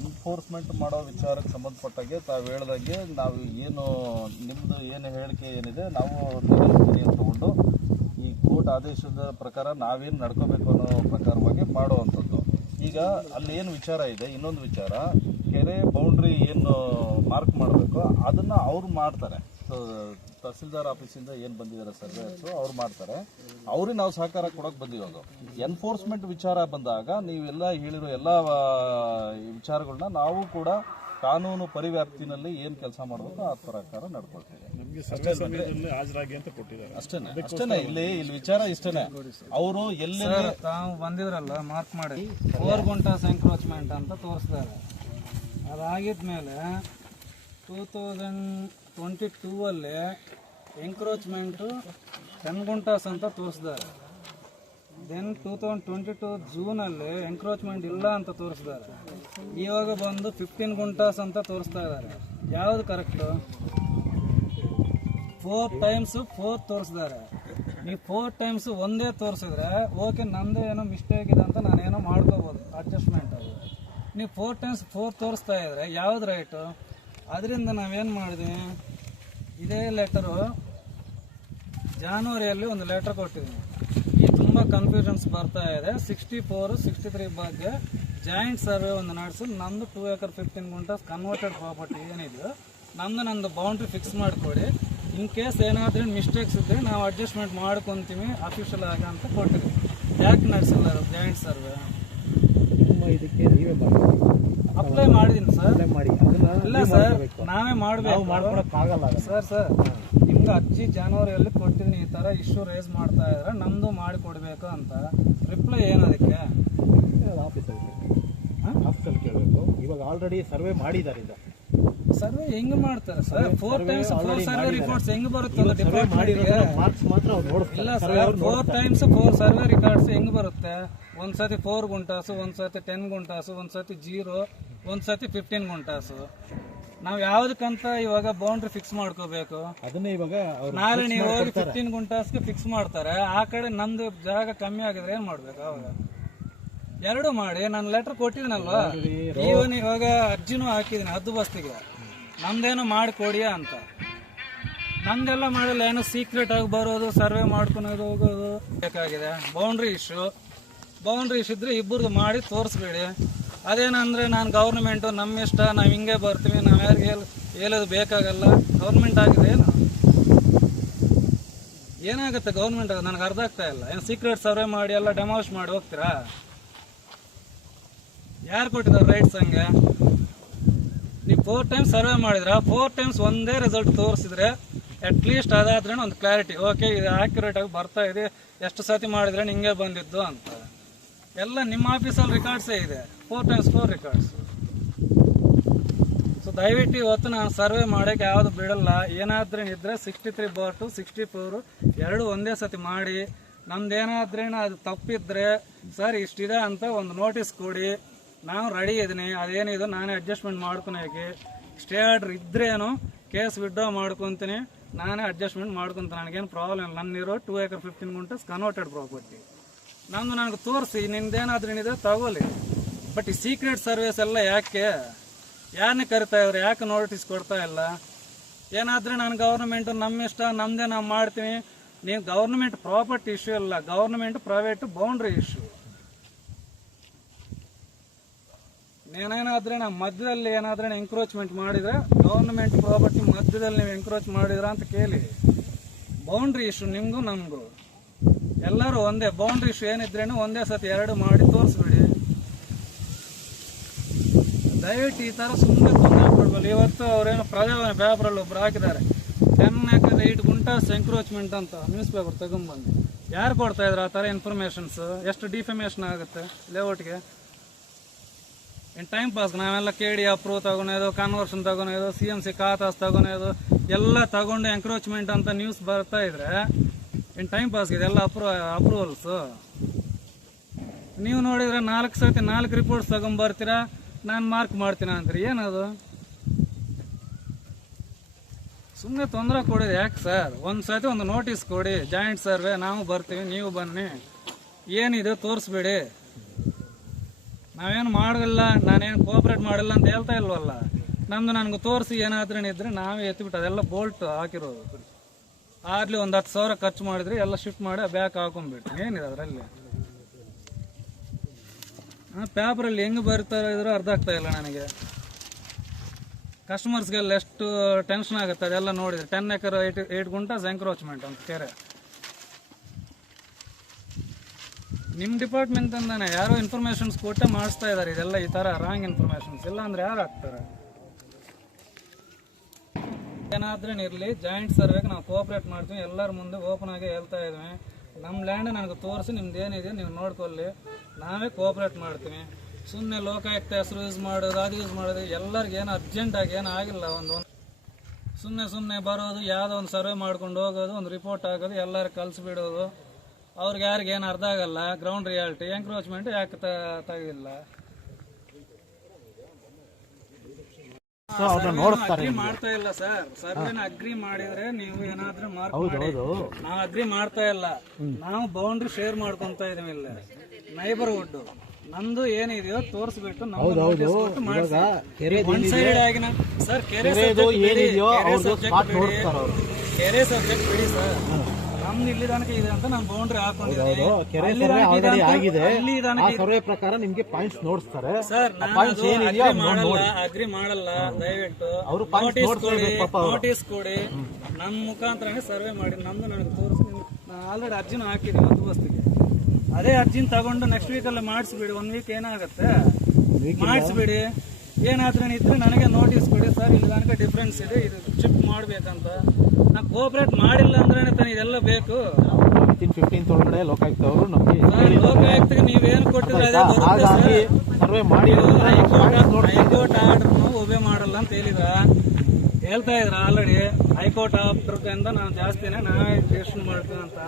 Enforcement ಮಾಡೋ ವಿಚಾರಕ್ಕೆ ಸಂಬಂಧಪಟ್ಟಾಗೆ ತಾವು ಹೇಳ್ದಂಗೆ ನಾವು ಏನು ನಿಮ್ಮದು ಏನು ಹೇಳಿಕೆ ಏನಿದೆ ನಾವು ತಗೊಂಡು ಈ ಕೋರ್ಟ್ ಆದೇಶದ ಪ್ರಕಾರ ನಾವೇನು ನಡ್ಕೋಬೇಕು ಅನ್ನೋ ಪ್ರಕಾರವಾಗಿ ಮಾಡುವಂಥದ್ದು. ಈಗ ಅಲ್ಲಿ ಏನು ವಿಚಾರ ಇದೆ, ಇನ್ನೊಂದು ವಿಚಾರ ಕೆರೆ ಬೌಂಡ್ರಿ ಏನು ಮಾರ್ಕ್ ಮಾಡಬೇಕು ಅದನ್ನು ಅವ್ರು ಮಾಡ್ತಾರೆ. ತಹಸೀಲ್ದಾರ್ ಆಫೀಸಿಂದ ಏನು ಬಂದಿದ್ದಾರೆ ಸರ್ವೇಯರ್ಸು ಅವ್ರು ಮಾಡ್ತಾರೆ. ಅವ್ರಿಗೆ ನಾವು ಸಹಕಾರ ಕೊಡೋಕೆ ಬಂದಿರೋದು. ಎನ್ಫೋರ್ಸ್ಮೆಂಟ್ ವಿಚಾರ ಬಂದಾಗ ನೀವೆಲ್ಲ ಹೇಳಿರೋ ಎಲ್ಲ ವಿಚಾರಗಳನ್ನ ನಾವು ಕೂಡ ಕಾನೂನು ಪರಿವ್ಯಾಪ್ತಿನಲ್ಲಿ ಏನು ಕೆಲಸ ಮಾಡಬೇಕು ಆ ಪ್ರಕಾರ ನಡ್ಕೊಳ್ತೀವಿ. ಅಷ್ಟೇನೆ ಇಲ್ಲಿ ವಿಚಾರ ಇಷ್ಟೇನೆ. ಅವರು ಎಲ್ಲಿ ತಾವು ಬಂದಿದ್ರಲ್ಲ ಮಾರ್ಕ್ ಮಾಡಿ 4 ಗುಂಟಾಸ್ ಎಂಕ್ರೋಚ್ಮೆಂಟ್ ಅಂತ ತೋರಿಸ್ತಾರೆ. ಅದಾಗಿದ್ಮೇಲೆ 2022 ಅಲ್ಲಿ ಎಂಕ್ರೋಚ್ಮೆಂಟು 10 ಗುಂಟಾಸ್ ಅಂತ ತೋರಿಸಿದ್ದಾರೆ. ದೆನ್ 2022 ಜೂನಲ್ಲಿ ಎಂಕ್ರೋಚ್ಮೆಂಟ್ ಇಲ್ಲ ಅಂತ ತೋರಿಸಿದ್ದಾರೆ. ಇವಾಗ ಬಂದು 15 ಗುಂಟಾಸ್ ಅಂತ ತೋರಿಸ್ತಾ ಇದ್ದಾರೆ. ಯಾವುದು ಕರೆಕ್ಟು? 4 ಟೈಮ್ಸ್ 4 ತೋರಿಸಿದ್ದಾರೆ. ನೀವು 4 ಟೈಮ್ಸ್ ಒಂದೇ ತೋರಿಸಿದ್ರೆ ಓಕೆ, ನಂದೇ ಏನೋ ಮಿಸ್ಟೇಕ್ ಇದೆ ಅಂತ ನಾನೇನೋ ಮಾಡ್ಕೋಬೋದು, ಅಡ್ಜಸ್ಟ್ಮೆಂಟ್ ಅದು. ನೀವು 4 ಟೈಮ್ಸ್ 4 ತೋರಿಸ್ತಾ ಇದ್ರೆ ಯಾವ್ದು ರೈಟು? ಅದರಿಂದ ನಾವೇನು ಮಾಡಿದ್ವಿ, ಇದೇ ಲೆಟರು ಜಾನ್ವರಿಯಲ್ಲಿ ಒಂದು ಲೆಟರ್ ಕೊಟ್ಟಿದ್ವಿ. ಈ ತುಂಬ ಕನ್ಫ್ಯೂಷನ್ಸ್ ಬರ್ತಾ ಇದೆ. 64, 63 ಬಗ್ಗೆ ಜಾಯಿಂಟ್ ಸರ್ವೆ ಒಂದು ನಡೆಸಿ ನಮ್ಮದು 2 acre 15 ಗುಂಟಾಸ್ ಕನ್ವರ್ಟೆಡ್ ಪ್ರಾಪರ್ಟಿ ಏನಿದೆಯೋ ನಂದು ಬೌಂಡ್ರಿ ಫಿಕ್ಸ್ ಮಾಡಿಕೊಡಿ. ಇನ್ ಕೇಸ್ ಏನಾದ್ರೂ ಮಿಸ್ಟೇಕ್ಸ್ ಇದ್ದರೆ ನಾವು ಅಡ್ಜಸ್ಟ್ಮೆಂಟ್ ಮಾಡ್ಕೊತೀವಿ ಅಫಿಷಿಯಲ್ ಆಗಿ ಅಂತ ಕೊಟ್ಟಿದ್ವಿ. ಯಾಕೆ ನಡೆಸಿಲ್ಲ ಜಾಯಿಂಟ್ ಸರ್ವೆ? ಇದಕ್ಕೆ ನೀವೇ ಅಪ್ಲೈ ಮಾಡಿದ್ದೀನಿ ಸರ್. ಇಲ್ಲ ಸರ್, ನಾವೇ ಮಾಡಬೇಕು. ಸರ್ ನಿಮ್ಗೆ ಅರ್ಜಿ ಜಾನ್ವರಿಯಲ್ಲಿ ಕೊಟ್ಟಿದ್ದೀನಿ, ಈ ಥರ ಇಶ್ಯೂ ರೈಸ್ ಮಾಡ್ತಾ ಇದ್ರೆ ನಮ್ಮದು ಮಾಡಿ ಕೊಡಬೇಕು ಅಂತ. ರಿಪ್ಲೈ ಏನದಕ್ಕೆ? ಆಫೀಸಲ್ಲಿ ಕೇಳಬೇಕು. ಇವಾಗ ಆಲ್ರೆಡಿ ಸರ್ವೆ ಮಾಡಿದ್ದಾರೆ. ಸರ್ವೆ ಹೆಂಗ್ ಮಾಡ್ತಾರೆ ಸರ್? 4 ಟೈಮ್ಸ್ 4 ಸರ್ವೆ ರಿಪೋರ್ಟ್ಸ್ ಹೆಂಗ್ ಬರುತ್ತೆ ಡಿಪಾರ್ಟ್ಮೆಂಟ್ಗೆ? ಇಲ್ಲ ಸರ್, 4 ಟೈಮ್ಸ್ 4 ಸರ್ವೆ ರಿಕಾರ್ಡ್ಸ್ ಹೆಂಗ್ ಬರುತ್ತೆ? ಒಂದ್ಸತಿ 4 ಗುಂಟಾಸು, ಒಂದ್ಸತಿ 10 ಗುಂಟಾಸು, ಒಂದ್ಸತಿ 0, ಒಂದ್ಸತಿ 15 ಗುಂಟಾಸು. ನಾವು ಯಾವ್ದಕ್ಕಂತ ಇವಾಗ ಬೌಂಡ್ರಿ ಫಿಕ್ಸ್ ಮಾಡ್ಕೋಬೇಕು? ಅದನ್ನೇ ಇವಾಗ ನಾಳೆ ನೀವು ಹೋಗಿ 15 ಗುಂಟಾಸ್ಗೆ ಫಿಕ್ಸ್ ಮಾಡ್ತಾರೆ. ಆ ಕಡೆ ನಮ್ದು ಜಾಗ ಕಮ್ಮಿ ಆಗಿದ್ರೆ ಏನ್ ಮಾಡ್ಬೇಕು? ಅವಾಗ ಎರಡು ಮಾಡಿ. ನಾನು ಲೆಟರ್ ಕೊಟ್ಟಿದ್ದೀನಲ್ವಾ, ಇವಾಗ ಅರ್ಜಿನೂ ಹಾಕಿದ್ದೀನಿ ಹದ್ದು ಬಸ್ತಿಗೆ, ನಮ್ದೇನೋ ಮಾಡಿ ಕೊಡಿಯ ಅಂತ. ನಮ್ದೆಲ್ಲ ಮಾಡಿಲ್ಲ, ಏನೋ ಸೀಕ್ರೆಟ್ ಆಗಿ ಬರೋದು, ಸರ್ವೆ ಮಾಡ್ಕೊಳೋದು, ಹೋಗೋದು ಬೇಕಾಗಿದೆ. ಬೌಂಡ್ರಿ ಇಶ್ಯೂ ಇದ್ರೆ ಇಬ್ಬರದು ಮಾಡಿ ತೋರಿಸ್ಬೇಡಿ. ಅದೇನಂದ್ರೆ ನಾನು ಗೌರ್ಮೆಂಟು ನಮ್ಮ ಇಷ್ಟ, ನಾವು ಹಿಂಗೆ ಬರ್ತೀವಿ, ನಾವು ಯಾರಿಗೆ ಹೇಳೋದು ಬೇಕಾಗಲ್ಲ. ಗೌರ್ಮೆಂಟ್ ಆಗಿದೆ ಏನು? ಏನಾಗುತ್ತೆ ಗೌರ್ಮೆಂಟ್? ನನಗೆ ಅರ್ಥ ಆಗ್ತಾ ಇಲ್ಲ. ಏನು ಸೀಕ್ರೆಟ್ ಸರ್ವೆ ಮಾಡಿ ಎಲ್ಲ ಡೆಮಾಲಿಷ್ ಮಾಡಿ ಹೋಗ್ತೀರಾ? ಯಾರು ಕೊಟ್ಟಿದ್ದಾರೆ ರೈಟ್ಸ್? ಹಂಗೆ ನೀವು 4 ಟೈಮ್ಸ್ ಸರ್ವೆ ಮಾಡಿದ್ರ, 4 ಟೈಮ್ಸ್ ಒಂದೇ ರಿಸಲ್ಟ್ ತೋರಿಸಿದ್ರೆ ಅಟ್ಲೀಸ್ಟ್ ಅದಾದ್ರೆ ಒಂದು ಕ್ಲಾರಿಟಿ, ಓಕೆ ಇದು ಆಕ್ಯುರೇಟ್ ಆಗಿ ಬರ್ತಾ ಇದೆ, ಎಷ್ಟು ಸತಿ ಮಾಡಿದ್ರೆ ಹಿಂಗೆ ಬಂದಿದ್ದು ಅಂತ. ಎಲ್ಲ ನಿಮ್ಮ ಆಫೀಸಲ್ಲಿ ರಿಕಾರ್ಡ್ಸೇ ಇದೆ, 4 ಟೈಮ್ಸ್ 4 ರಿಕಾರ್ಡ್ಸ್. ಸೊ ದಯವಿಟ್ಟು ಇವತ್ತು ನಾನು ಸರ್ವೆ ಮಾಡೋಕ್ಕೆ ಯಾವುದು ಬಿಡಲ್ಲ. ಏನಾದ್ರೂ ಇದ್ರೆ 63/2, 64 ಎರಡು ಒಂದೇ ಸತಿ ಮಾಡಿ. ನಮ್ದೇನಾದ್ರೇನು ಅದು ತಪ್ಪಿದ್ರೆ ಸರ್ ಇಷ್ಟಿದೆ ಅಂತ ಒಂದು ನೋಟಿಸ್ ಕೊಡಿ, ನಾವು ರೆಡಿ ಇದ್ದೀನಿ. ಅದೇನಿದೆ ನಾನೇ ಅಡ್ಜಸ್ಟ್ಮೆಂಟ್ ಮಾಡ್ಕೊಳಕ್ಕೆ. ಸ್ಟೇ ಆರ್ಡ್ರ್ ಇದ್ರೇನು ಕೇಸ್ ವಿಡ್ರಾ ಮಾಡ್ಕೊತೀನಿ, ನಾನೇ ಅಡ್ಜಸ್ಟ್ಮೆಂಟ್ ಮಾಡ್ಕೊತೀನಿ, ನನಗೇನು ಪ್ರಾಬ್ಲಮ್ ಇಲ್ಲ. ನನ್ನಿರೋ 2 acre 15 ಗುಂಟಾಸ್ ಕನ್ವರ್ಟೆಡ್ ಪ್ರಾಪರ್ಟಿ. ನನಗೆ ತೋರಿಸಿ, ನಿಮ್ದೇನಾದ್ರೂ ಏನಿದೆ ತಗೋಲಿ. ಬಟ್ ಈ ಸೀಕ್ರೆಟ್ ಸರ್ವೇಸ್ ಎಲ್ಲ ಯಾಕೆ? ಯಾರನ್ನೇ ಕರಿತಾ ಇವ್ರು? ಯಾಕೆ ನೋಟಿಸ್ ಕೊಡ್ತಾ ಇಲ್ಲ? ಏನಾದ್ರೆ ನಾನು ಗೌರ್ಮೆಂಟು ನಮ್ಮ ಇಷ್ಟ, ನಮ್ಮದೇ ನಾವು ಮಾಡ್ತೀನಿ. ನೀವು ಗೌರ್ಮೆಂಟ್ ಪ್ರಾಪರ್ಟಿ ಇಶ್ಯೂ ಇಲ್ಲ, ಗೌರ್ಮೆಂಟ್ ಪ್ರೈವೇಟ್ ಬೌಂಡ್ರಿ ಇಶ್ಯೂ. ಏನೇನಾದ್ರೆ ನಾವು ಮಧ್ಯದಲ್ಲಿ ಏನಾದ್ರೆ ಎಂಕ್ರೋಚ್ಮೆಂಟ್ ಮಾಡಿದ್ರೆ, ಗೌರ್ಮೆಂಟ್ ಪ್ರಾಪರ್ಟಿ ಮಧ್ಯದಲ್ಲಿ ನೀವು ಎಂಕ್ರೋಚ್ ಮಾಡಿದ್ರ ಅಂತ ಕೇಳಿ. ಬೌಂಡ್ರಿ ಇಶ್ಯೂ ನಿಮ್ಗೂ ನಮಗೂ ಎಲ್ಲರೂ ಒಂದೇ. ಬೌಂಡ್ರಿ ಇಶ್ಯೂ ಏನಿದ್ರೇನು ಒಂದೇ ಸತಿ ಎರಡು ಮಾಡಿ ತೋರಿಸ್ಬಿಡಿ. ದಯವಿಟ್ಟು ಈ ಥರ ಸುಮ್ಮನೆ ತೊಂದರೆ ಕೊಡ್ಬಲ್ಲ. ಇವತ್ತು ಅವ್ರೇನೋ ಪ್ರಜಾವಾಣಿ ಪೇಪರಲ್ಲಿ ಒಬ್ರು ಹಾಕಿದ್ದಾರೆ, 10 acre 8 ಗುಂಟಾಸ್ ಎಂಕ್ರೋಚ್ಮೆಂಟ್ ಅಂತ ನ್ಯೂಸ್ ಪೇಪರ್ ತಗೊಂಡ್ಬಂದು. ಯಾರು ಕೊಡ್ತಾ ಇದ್ರು ಆ ಥರ ಇನ್ಫಾರ್ಮೇಷನ್ಸ್? ಎಷ್ಟು ಡಿಫಾಮೇಷನ್ ಆಗುತ್ತೆ ಲೇಔಟ್ಗೆ? ಟೈಮ್ ಪಾಸ್ ನಾವೆಲ್ಲ ಕೇಳಿ ಅಪ್ರೂವ್ ತಗೊಳೋದು, ಕನ್ವರ್ಷನ್ ತಗೊಳೋದು, CMC ಖಾತಾಸ್ ತಗೊಳೋದು ಎಲ್ಲ ತಗೊಂಡು ಎಂಕ್ರೋಚ್ಮೆಂಟ್ ಅಂತ ನ್ಯೂಸ್ ಬರ್ತಾ ಇದ್ರೆ ಟೈಮ್ ಪಾಸ್ ಇದೆ ಎಲ್ಲ ಅಪ್ರೂವಲ್ಸು. ನೀವು ನೋಡಿದ್ರೆ 4 ಸತಿ 4 ರಿಪೋರ್ಟ್ಸ್ ತಗೊಂಡ್ಬರ್ತೀರಾ, ನಾನು ಮಾರ್ಕ್ ಮಾಡ್ತೀನಿ ಅಂತೀರಿ. ಏನದು? ಸುಮ್ಮನೆ ತೊಂದರೆ ಕೊಡಿದೆ ಯಾಕೆ ಸರ್? ಒಂದು ಸತಿ ಒಂದು ನೋಟಿಸ್ ಕೊಡಿ, ಜಾಯಿಂಟ್ ಸರ್ವೆ ನಾವು ಬರ್ತೀವಿ, ನೀವು ಬನ್ನಿ, ಏನಿದೆ ತೋರಿಸ್ಬೇಡಿ. ನಾವೇನು ಮಾಡೋದಿಲ್ಲ, ನಾನೇನು ಕೋಆಪರೇಟ್ ಕೋಆಪರೇಟ್ ಮಾಡಿಲ್ಲ ಅಂತ ಹೇಳ್ತಾ ಇಲ್ವಲ್ಲ. ನಮ್ದು ನನಗೆ ತೋರಿಸಿ ಏನಾದ್ರೂ ಇದ್ರೆ ನಾವೇ ಎತ್ತಿಬಿಟ್ಟು ಅದೆಲ್ಲ ಬೋಲ್ಟ್ ಹಾಕಿರೋದು. ಆಗ್ಲಿ ಒಂದು 10,000 ಖರ್ಚು ಮಾಡಿದ್ರೆ ಎಲ್ಲ ಶಿಫ್ಟ್ ಮಾಡಿ ಬ್ಯಾಕ್ ಹಾಕೊಂಡ್ಬಿಟ್ಟು ಏನಿದೆ ಅದರಲ್ಲಿ. ಪೇಪರಲ್ಲಿ ಹೆಂಗೆ ಬರ್ತಾರೆ ಇದ್ರು ಅರ್ಥ ಆಗ್ತಾ ಇಲ್ಲ ನನಗೆ. ಕಸ್ಟಮರ್ಸ್ಗೆಲ್ಲ ಎಷ್ಟು ಟೆನ್ಷನ್ ಆಗುತ್ತೆ ಅದೆಲ್ಲ ನೋಡಿದ್ರೆ. 10 ಎಕರೆ 8 ಗುಂಟಾಸ್ ಎಂಕ್ರೋಚ್ಮೆಂಟ್ ಅಂತ ಕೆರೆ. ನಿಮ್ಮ ಡಿಪಾರ್ಟ್ಮೆಂಟಿಂದಾನೆ ಯಾರೋ ಇನ್ಫಾರ್ಮೇಶನ್ಸ್ ಕೊಟ್ಟೆ ಮಾಡಿಸ್ತಾ ಇದ್ದಾರೆ ಇದೆಲ್ಲ. ಈ ಥರ ರಾಂಗ್ ಇನ್ಫಾರ್ಮೇಶನ್ಸ್ ಇಲ್ಲ ಅಂದ್ರೆ ಯಾರು ಹಾಕ್ತಾರೆ? ಏನಾದ್ರೂ ಇರಲಿ, ಜಾಯಿಂಟ್ ಸರ್ವೆಗೆ ನಾವು ಕೋಆಪರೇಟ್ ಮಾಡ್ತೀವಿ. ಎಲ್ಲರ ಮುಂದೆ ಓಪನ್ ಆಗಿ ಹೇಳ್ತಾ ಇದ್ವಿ, ನಮ್ಮ ಲ್ಯಾಂಡ್ ನನಗೆ ತೋರಿಸಿ, ನಿಮ್ದು ಏನಿದೆ ನೀವು ನೋಡ್ಕೊಳ್ಳಿ, ನಾವೇ ಕೋಆಪರೇಟ್ ಮಾಡ್ತೀವಿ. ಸುಮ್ಮನೆ ಲೋಕಾಯುಕ್ತ ಹೆಸರು ಯೂಸ್ ಮಾಡೋದು, ಅದು ಯೂಸ್ ಮಾಡೋದು, ಎಲ್ಲರಿಗೂ ಏನು ಅರ್ಜೆಂಟಾಗಿ ಏನೂ ಆಗಿಲ್ಲ. ಸುಮ್ಮನೆ ಬರೋದು, ಯಾವುದೋ ಒಂದು ಸರ್ವೆ ಮಾಡ್ಕೊಂಡು ಹೋಗೋದು, ಒಂದು ರಿಪೋರ್ಟ್ ಆಗೋದು, ಎಲ್ಲರೂ ಕಲಿಸ್ಬಿಡೋದು. ಅವ್ರಿಗೆ ಯಾರಿಗೆ ಏನು ಅರ್ಥ ಆಗಲ್ಲ. ಗ್ರೌಂಡ್ ರಿಯಾಲಿಟಿ ಎಂಕ್ರೋಚ್ಮೆಂಟ್ ಯಾಕೆ ತೆಗಿಲ್ಲ? ಅಗ್ರಿ ಮಾಡ್ತಾ ಇಲ್ಲ ಸರ್. ಸರ್ವೆನ ಅಗ್ರಿ ಮಾಡಿದ್ರೆ ನೀವು ಏನಾದ್ರೂ ಮಾರ್ಕ್ ಮಾಡಿ. ನಾವು ಅಗ್ರಿ ಮಾಡ್ತಾ ಇಲ್ಲ. ನಾವು ಬೌಂಡ್ರಿ ಶೇರ್ ಮಾಡ್ಕೊಂತ ಇದೀವಿ. ಇಲ್ಲ ನೈಬರ್ಹುಡ್ ನಮ್ದು ಏನಿದೆಯೋ ತೋರಿಸ್ಬಿಟ್ಟು ಒನ್ ಸೈಡ್ ಆಗಿ ಸರ್ ಕೆರೆ ಸಬ್ಜೆಕ್ಟ್ ಬಿಡಿ ಸರ್. ನಮ್ದು ಇಲ್ಲಿ ತನಕ ಇದೆ ಅಂತ ನಾನು ಬೌಂಡ್ರಿ ಹಾಕೊಂಡಿದ್ದೀನಿ. ಸರ್ ಅಗ್ರಿ ಮಾಡಲ್ಲ, ದಯವಿಟ್ಟು ನೋಟಿಸ್ ಕೊಡಿ. ನನ್ನ ಮುಖಾಂತರನೇ ಸರ್ವೆ ಮಾಡಿ ನಮ್ದು ನನಗೆ ತೋರಿಸಿ. ನಾನು ಆಲ್ರೆಡಿ ಅರ್ಜಿನ ಹಾಕಿದ್ದೀನಿ ಹದ್ದುಬಸ್ತಿಗೆ. ಅದೇ ಅರ್ಜಿನ ತಗೊಂಡು ನೆಕ್ಸ್ಟ್ ವೀಕಲ್ಲಿ ಮಾಡಿಸ್ಬಿಡಿ. 1 ವೀಕ್ ಏನಾಗುತ್ತೆ ಮಾಡಿಸ್ಬಿಡಿ. ಏನಾದ್ರೂ ಇದ್ರೆ ನನಗೆ ನೋಟಿಸ್ ಕೊಡಿ ಸರ್, ಇಲ್ಲಿ ತನಕ ಡಿಫ್ರೆನ್ಸ್ ಇದೆ, ಇದು ಶಿಫ್ಟ್ ಮಾಡ್ಬೇಕಂತ. ನಾ ಕೋಆಪರೇಟ್ ಮಾಡಿಲ್ಲ ಅಂದ್ರೆ ತಾನೆ ಇದೆಲ್ಲ ಬೇಕು. 15 ಒಳಗಡೆ ಲೋಕಾಯುಕ್ತವರು ನಮಗೆ ಲೋಕಾಯುಕ್ತಗೆ ನೀವೇನು ಕೊಟ್ಟಿದ್ರೆ ಅದೇ ಬರುತ್ತೆ ಸರ್ವೆ ಮಾಡಿ. ಹೈಕೋರ್ಟ್ ಆರ್ಡರ್ ಒಬೆ ಮಾಡಲ್ಲ ಅಂತ ಹೇಳ್ತಾ ಇದ್ರ ಆಲ್ರೆಡಿ. ಹೈಕೋರ್ಟ್ ಆರ್ಡರ್ದಿಂದ ನಾವು ಜಾಸ್ತಿನೇ ನಾವೇ ರಿಜಿಸ್ಟ್ರೇಷನ್ ಮಾಡ್ತೀವಿ ಅಂತ.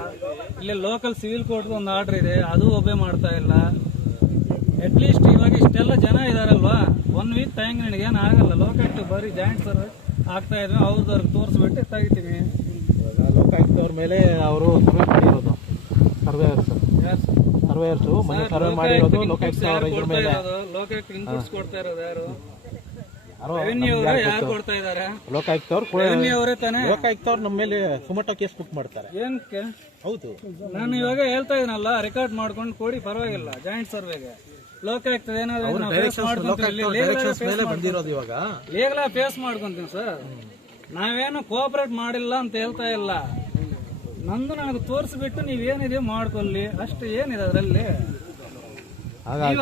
ಇಲ್ಲಿ ಲೋಕಲ್ ಸಿವಿಲ್ ಕೋರ್ಟ್ ಒಂದು ಆರ್ಡರ್ ಇದೆ, ಅದು ಒಬೆ ಮಾಡ್ತಾ ಇಲ್ಲ. ಅಟ್ಲೀಸ್ಟ್ ಇವಾಗ ಇಷ್ಟೆಲ್ಲ ಜನ ಇದಾರಲ್ವಾ, 1 ವೀಕ್ ಟೈಮ್ ನನಗೇನು ಆಗಲ್ಲ. ಲೋಕಾಯುಕ್ತ ಬರೀ ಜಾಯಿಂಟ್ ಸರ್ವೆ ಆಗ್ತಾ ಇದ್ವಿ, ಅವ್ರದವ್ರಿಗೆ ತೋರಿಸ್ಬಿಟ್ಟು ತೆಗಿತೀವಿ. ಲೋಕಾಯುಕ್ತವ್ರ ಮೇಲೆ ಅವರು ಸರ್ವೆ ಮಾಡಿರೋದು ಸರ್ವೇಯರ್ಸ್ ಮನೆ ಸರ್ವೆ ಮಾಡಿರೋದು ಲೋಕಾಯುಕ್ತ ಇದ್ರ ಮೇಲೆ. ಲೋಕಾಯುಕ್ತ ಇನ್ಪುಟ್ಸ್ ಕೊಡ್ತಾ ಇರೋದು ಯಾರು? ರೆವಿನ್ಯೂ ಯಾರು ಕೊಡ್ತಾ ಇದಾರೆ? ಲೋಕಾಯುಕ್ತವ್ರು ತಾನೆ. ಲೋಕಾಯುಕ್ತವ್ರು ನಮ್ಮ ಮೇಲೆ ಸುಮೋಟೋ ಕೇಸ್ ಬುಕ್ ಮಾಡ್ತಾರೆ. ಏನಕ್ಕೆ? ಹೌದು, ನಾನು ಇವಾಗ ಹೇಳ್ತಾ ಇದೀನಲ್ಲ, ರೆಕಾರ್ಡ್ ಮಾಡ್ಕೊಂಡು ಕೊಡಿ, ಪರವಾಗಿಲ್ಲ. ಜಾಯಿಂಟ್ ಸರ್ವೆಗೆ ಲೋಕಾಯುಕ್ತ ಏನಾದ್ರು ಲೀಗಲ್ ಫೇಸ್ ಮಾಡ್ಕೊಂತೀವಿ ಸರ್. ನಾವೇನು ಕೋಆಪರೇಟ್ ಮಾಡಿಲ್ಲ ಅಂತ ಹೇಳ್ತಾ ಇಲ್ಲ. ನಂದು ನನಗೆ ತೋರಿಸ್ಬಿಟ್ಟು ನೀವೇನಿದೆ ಮಾಡ್ಕೊಳ್ಳಿ ಅಷ್ಟು. ಏನಿದೆ ಅದರಲ್ಲಿ?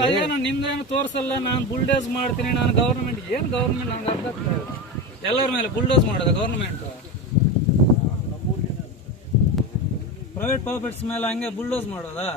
ಅದೇನು ನಿಮ್ದೇನು ತೋರಿಸಲ್ಲ, ನಾನು ಬುಲ್ಡೋಸ್ ಮಾಡ್ತೀನಿ, ನಾನು ಗವರ್ನಮೆಂಟ್. ಏನು ಗವರ್ನಮೆಂಟ್ ನಂಗೆ ಅರ್ಥ ಆಗ್ತಾ ಇಲ್ಲ. ಎಲ್ಲರ ಮೇಲೆ ಬುಲ್ಡೋಸ್ ಮಾಡೋದು ಗವರ್ನಮೆಂಟ್. ಪ್ರೈವೇಟ್ ಪ್ರಾಪರ್ಟೀಸ್ ಮೇಲೆ ಹಂಗೆ ಬುಲ್ಡೋಸ್ ಮಾಡೋದಾ?